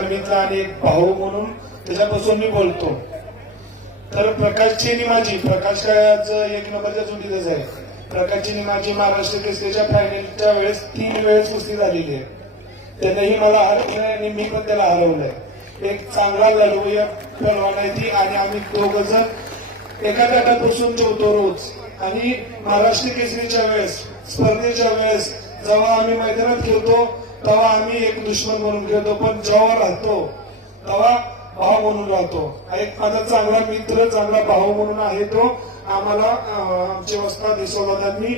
मित्र आणि एक भाऊ म्हणून त्याच्यापासून मी बोलतो. तर प्रकाशची आणि माझी प्रकाशाचं एक नंबरच्या चुकीतच आहे. प्रकाशची आणि माझी महाराष्ट्र केसरीच्या फायनलच्या वेळेस तीन वेळेस कुस्ती झालेली आहे. त्यानेही मला हरवलंय आणि मी पण त्याला हरवलंय. एक चांगला लढवूया पलवान आहे ती आणि आम्ही दोघ जण एका ताटात बसून जेवतो रोज. आणि महाराष्ट्र केसरीच्या वेळेस स्पर्धेच्या वेळेस जेव्हा आम्ही मैदानात खेळतो तेव्हा आम्ही एक दुश्मन म्हणून खेळतो पण जेव्हा राहतो तेव्हा भाऊ म्हणून राहतो. एक माझा चांगला मित्र चांगला भाऊ म्हणून आहे तो. आम्हाला आमचे वस्ताद यशोदादांनी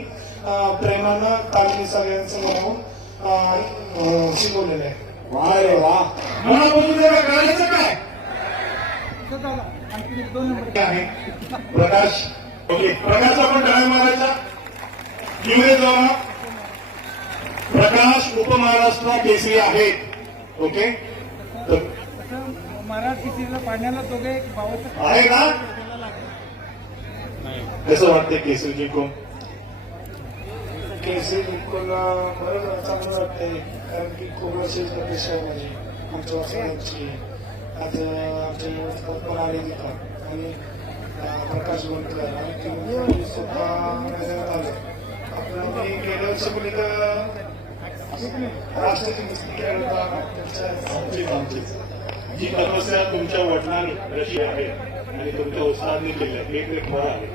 अं, प्रेमानं तालमी सगळ्यांचं राहून अं, शिकवलेलं आहे. वा रे वा मला बोलू दे करायचं काय? आहे. प्रकाश ओके. प्रकाश आपण टाळ्या मारायचा. जावा प्रकाश उपमहाराष्ट्र केसरी आहे. ओके तर मराठी कितीला पाण्याला दोघे आहे ना? कसं वाटतंय केसरी जिंकून? केसरी जिंकून बरं चांगलं वाटतंय. कारण की खूप वर्षाची अपेक्षा आहे माझी आमच्या वस्तादांची आज आमच्या आले तिथं आणि प्रकाश गोंडकर आणि सुद्धा आले आपण मी गेल्या वर्षी पण इथं राष्ट्रपती जी तपस्या तुमच्या वडिलांनी रशी आहे आणि तुमच्या उत्साहाने केल्या एक एक ते आहे.